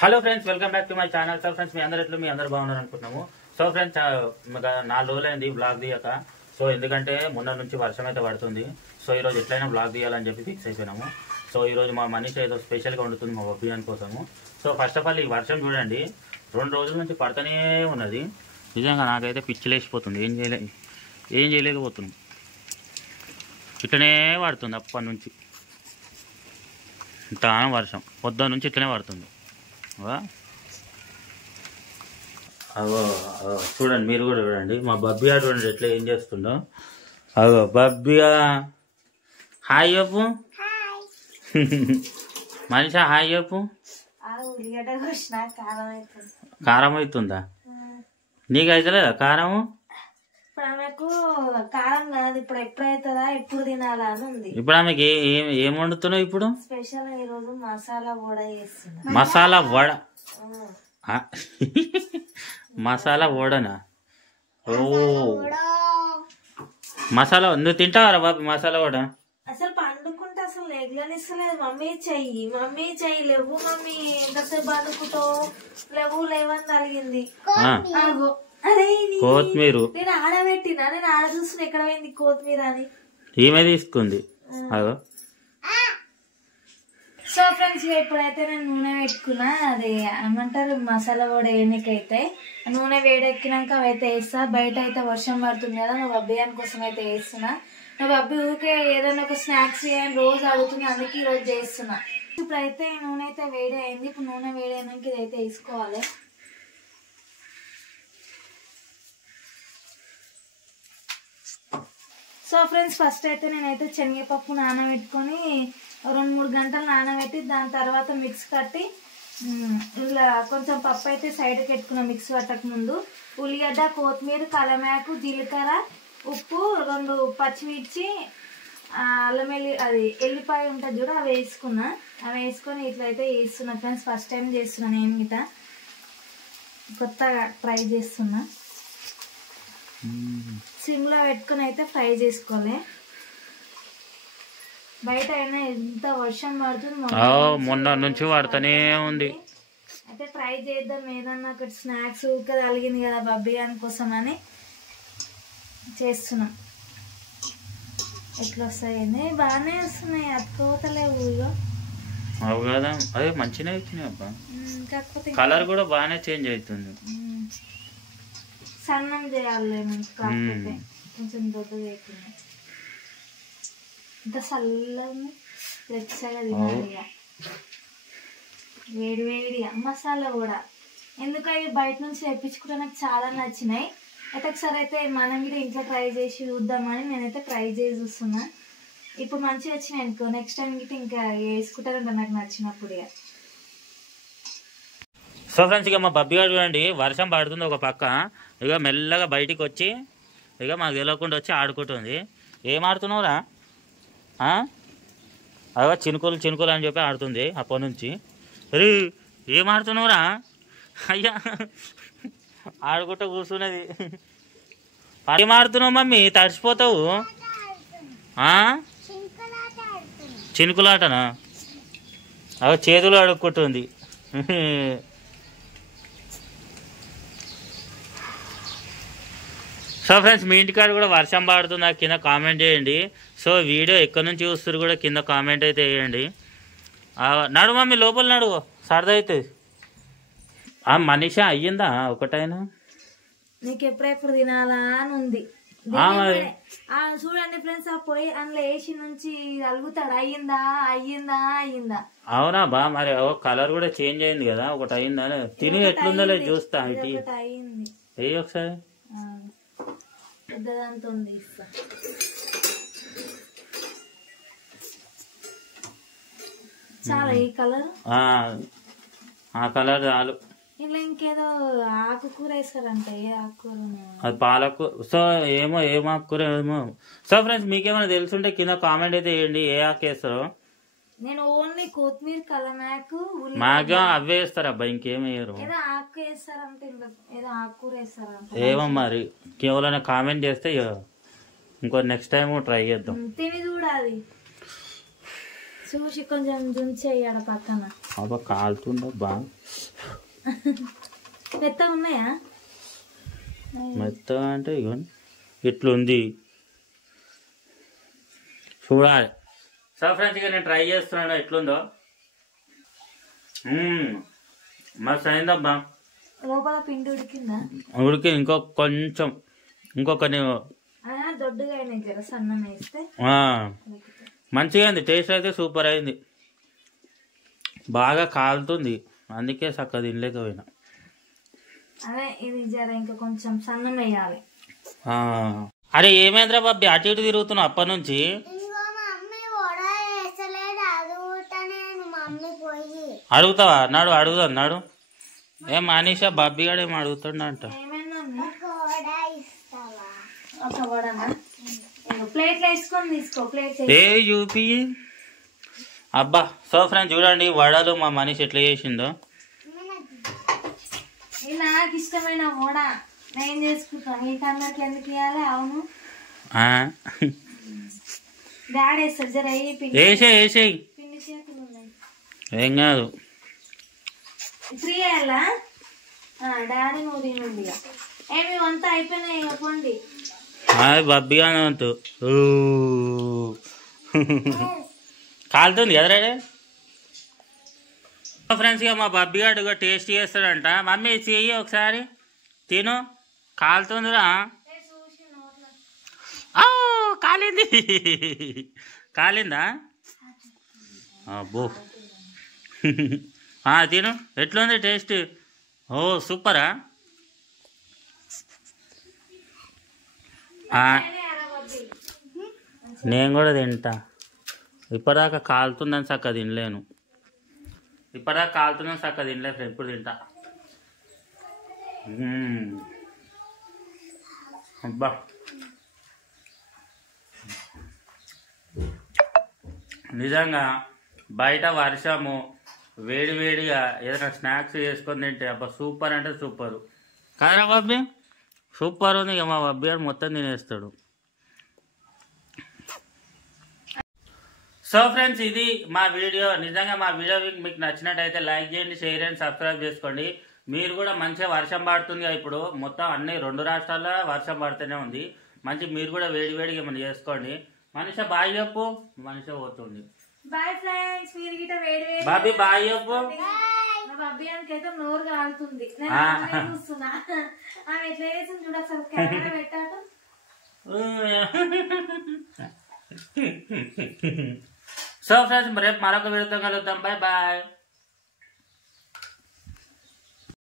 Hello friends, welcome back to my channel. So friends, మీ అందరు బాగున్నారు అనుకుంటున్నాము. సో ఫ్రెండ్స్, 4 రోజులైంది బ్లాగ్ తీయక. సో ఎందుకంటే మొన్న నుంచి వర్షం అయితే పడుతుంది. సో ఈరోజు ఎట్లయినా బ్లాగ్ తీయాలని చెప్పి ఫిక్స్ అయిపోయినాము. సో ఈరోజు మా మనీష్ ఏదో స్పెషల్గా వండుతుంది మా అభియాన్ కోసము. సో ఫస్ట్ ఆఫ్ ఆల్ ఈ వర్షం చూడండి, 2 రోజుల నుంచి పడుతూనే ఉన్నది. నిజంగా నాకైతే పిచ్చిలేసిపోతుంది. ఏం చేయలేకపోతున్నాం. ఇట్లనే పడుతుంది అప్పటి నుంచి. ఇంత వర్షం పొద్దున్న నుంచి ఇట్లనే పడుతుంది. చూడండి, మీరు కూడా చూడండి. మా బబ్బియా చూడండి ఎట్లా ఏం చేస్తుండో. బబ్బియా హాయ్ చెప్పు. మనిషా హాయ్ చెప్పు. కారం అవుతుందా? నీకు అవుతలేదా కారము? కారం కాదు, ఇప్పుడు ఎప్పుడైతుందా ఎప్పుడు తినాలా అని ఉంది. ఇప్పుడు ఆమెకి ఏం వండుతున్నావు? ఇప్పుడు స్పెషల్ ఈ రోజు మసాలా వడ చేస్తున్నా. మసాలా వడ? మసాలా వడనా? ఓ మసాలా నువ్వు తింటావరా బాబు మసాలా వడ? అసలు పండుకుంటే అసలు లేగలనిస్తలేదు. మమ్మీ చెయ్యి లేవు మమ్మీ, ఎంతసేపు పండుకుంటావు? లేవని అడిగింది. కొత్తిమీర నేను ఆడబెట్టినా, నేను ఆడ చూస్తున్నా ఎక్కడ పోయింది కొత్తిమీర అని. ఈమె తీసుకుంది. సో ఫ్రెండ్స్, ఇప్పుడైతే నేను నూనె పెట్టుకున్నా. అది ఏమంటారు మసాలా కూడా వేయనికైతే నూనె వేడెక్కినాక అవైతే వేస్తా. బయట అయితే వర్షం పడుతుంది కదా, మా అభియాన్ కోసం అయితే వేస్తున్నా. మా అబ్బి ఊరికే ఏదైనా ఒక స్నాక్స్ చేయని రోజు అడుగుతుంది, అందుకే ఈరోజు చేస్తున్నా. ఇప్పుడైతే నూనె అయితే వేడి అయింది. ఇప్పుడు నూనె వేడి అయినాక ఇదైతే వేసుకోవాలి. సో ఫ్రెండ్స్, ఫస్ట్ అయితే నేనైతే శనగపప్పు నానబెట్టుకొని 2-3 గంటలు నానబెట్టి దాని తర్వాత మిక్స్ కట్టి ఇలా కొంచెం పప్పు అయితే సైడ్కి పెట్టుకున్నా. మిక్స్ పట్టక ముందు ఉల్లిగడ్డ, కొత్తిమీర, కలమాకు, జీలకర్ర, ఉప్పు, 2 పచ్చిమిర్చి, అల్లం ఎల్లిపాయ ఉంటుంది చూడ, అవి వేసుకున్నా. అవి వేసుకొని ఇట్లయితే వేస్తున్నా ఫ్రెండ్స్. ఫస్ట్ టైం చేస్తున్నా నేను గిట, కొత్తగా ట్రై చేస్తున్నా. సిమ్లో పెట్టుకుని అయితే ఫ్రై చేసుకోవాలి. బయట అయినా ఎంత వర్షం పడుతుంది, మొన్న నుంచి పడుతూనే ఉంది. అయితే ట్రై చేద్దాం ఏదన్నా ఒకటి స్నాక్స్. ఊరికే తలిగింది కదా బబ్బియాన్ కోసం అని చేస్తున్నాం. ఎట్లా వస్తాయండి? బాగానే వస్తున్నాయి, అతుకోతలేవు. అవు కదా, అదే మంచిగా వచ్చినాయి అబ్బా. కాకపోతే కలర్ కూడా బాగానే చేంజ్ అవుతుంది. సన్నం చేయాలి కాకపోతే కొంచెం దొడ్డు వేయకుండా. ఇంత చల్లగా రెచ్చగా తినాలి. వేడిగా మసాలా కూడా ఎందుకు అవి బయట నుంచి తెప్పించుకుంటే నాకు చాలా నచ్చినాయి. అయితే ఒకసారి అయితే మనం కూడా ఇంట్లో ట్రై చేసి చూద్దామని నేనైతే ట్రై చేసి చూస్తున్నా. ఇప్పుడు మంచిగా వచ్చినాయి అనుకో, నెక్స్ట్ టైం గిట్ట ఇంకా వేసుకుంటారంట నాకు నచ్చినప్పుడు. సో ఫ్రెండ్స్, ఇక మా బబ్బి గారు చూడండి, వర్షం పడుతుంది ఒక పక్క, ఇక మెల్లగా బయటికి వచ్చి ఇక మాకు తెలియకుండా వచ్చి ఆడుకుంటుంది. ఏం ఆడుతున్నావురా? అదే చినుకులు అని చెప్పి ఆడుతుంది అప్పటి నుంచి. అరే ఏం ఆడుతున్నావురా? అయ్యా ఆడుకుంటూ కూర్చున్నది. ఏం ఆడుతున్నావు మమ్మీ? తడిసిపోతావు. చినుకులాటనా? అవి చేతులు అడుక్కుంటుంది. సో ఫ్రెండ్స్, మీ ఇంటికాడ కూడా వర్షం పడుతుంది, నాకు కింద కామెంట్ చేయండి. సో వీడియో ఎక్కడి నుంచి చూస్తారు కూడా కింద కామెంట్ అయితే వేయండి. నడు మమ్మీ, లోపల నడు, సరదా అవుతుంది. మనీషా అయ్యిందా ఒకటైనా? నీకు ఎప్పుడెప్పుడు తినాలా అని ఉంది. చూడండి ఫ్రెండ్స్, ఆ పోయి అందులో వేసి నుంచి అలుగుతాడు. అయ్యిందా? అవునా బా, మరి కలర్ కూడా చేంజ్ అయింది కదా, ఒకటి అయిందా? తిని ఎట్లుందో చూస్తా. ఇటు ఏ ఒకసారి పెద్దదాంతో చాలా ఈ కలర్, ఆ కలర్ చాలు. ఇలా ఇంకేదో ఆకుకూర వేస్తారంటే ఏ ఆకుకూర? అది పాలకూర. సో ఏం ఆకుకూర ఏమో. సో ఫ్రెండ్స్, మీకేమైనా తెలుసుంటే కింద కామెంట్ అయితే వేయండి, ఏ ఆకు వేస్తారో. నేను ఓన్లీ కొత్తిమీర, కలమాకు, మాగా అవే వేస్తారు అబ్బా, ఇంకేం వేయరు. ఏదో ఆకు వేస్తారంటే ఏదో ఆకుకూర వేస్తారంట. ఏమో మరి, కేవలం కామెంట్ చేస్తే ఇంకో నెక్స్ట్ టైం ట్రై చేద్దాం. తిని చూడాలి, చూసి కొంచెం జుంచేయాలి పక్కన. అబ్బా కాలుతుందబ్బా. మెత్త ఉన్నాయా? మెత్త అంటే ఇగోండి ఇట్లుంది చూడాలి. సో ఫ్రెండ్స్ ఇక నేను ట్రై చేస్తున్నాను ఎట్లుందో. మస్తు అయిందబ్బా. లోపల పిండి ఉడికిందా? ఉడికి కొంచెం ఇంకొకని దొడ్డుగా అయినాయి కదా, సన్నం వేస్తే మంచిగా అయింది. టేస్ట్ అయితే సూపర్ అయింది. బాగా కాలుతుంది అందుకే చక్కగా తినలేకపోయినా. అదే ఇది జర ఇంకా కొంచెం సన్నం వేయాలి. అరే ఏమైందిరా బాబీ అటు ఇటు తిరుగుతున్నావు అప్పటి నుంచి? అడుగుతావా? నాడు అడుగుదాం నాడు. ఏం మనీషా బాబీ గారు ఏమో అడుగుతుండంట. ఏ యూపీ అబ్బా. సో ఫ్రెండ్స్ చూడండి వడలు మా మనీష్ ఎట్లా చేసిందో. నాకు ఇష్టమైన వడ నేను చేసుకుంటాను. ఈ కన్నట్లు ఎందుకు ఇవ్వాలి? అవును డాడీ వేస్తారు. జర వేసేయి పిండి చేతులు ఉన్నాయి ఏం కాదు. 3 వేయాలా? డాడీ నువ్వు తినండి. ఏమి అంతా అయిపోయినాయి ఇవ్వండి. బబ్బీ అని వంతు కాలుతుంది కదా రే. ఫ్రెండ్స్ ఇక మా బబ్బీ గారు టేస్ట్ చేస్తాడంట. మమ్మీ చెయ్యి ఒకసారి తిను. కాలుతుందిరా. కాలింది. కాలిందా? అబ్బో తిను. ఎట్లుంది టేస్ట్? ఓ సూపరా. నేను కూడా తింటా. ఇప్పటిదాకా కాలుతుందని చక్కగా తినలేను. ఇప్పటిదాకా కాలుతుందని చక్కగా తినలేదు ఫ్రెండ్. ఇప్పుడు తింటా. అబ్బా నిజంగా బయట వర్షము వేడి వేడిగా ఏదైనా స్నాక్స్ చేసుకొని తింటే అబ్బా సూపర్ అంటే సూపర్ కాదురా బాబీ. సూపర్ ఉంది. ఇక మా బాబీ గారు మొత్తం తినేస్తాడు. సో ఫ్రెండ్స్ ఇది మా వీడియో. నిజంగా మా వీడియో మీకు నచ్చినట్టయితే లైక్ చేయండి, షేర్ చేయండి, సబ్స్క్రైబ్ చేసుకోండి. మీరు కూడా మంచిగా వర్షం పడుతుంది ఇప్పుడు మొత్తం అన్ని 2 రాష్ట్రాల్లో వర్షం పడుతూనే ఉంది. మంచి మీరు కూడా వేడి వేడిగా ఏమైనా చేసుకోండి. మనిషి బాయ్ చెప్పు. మనిషి పోతుంది. Bye friends. మీరు గిట వేడి వేడి బాబీ బాయ్ చెప్పు. మా బాబీ అయితే నోరు కాలుతుంది. చూస్తున్నా ఆమె ఎట్లా చేసింది చూడ. అసలు కెమెరా పెట్టాట. సో ఫ్రెండ్స్ రేపు మరొక వీడియోతో కలుద్దాం. Bye bye.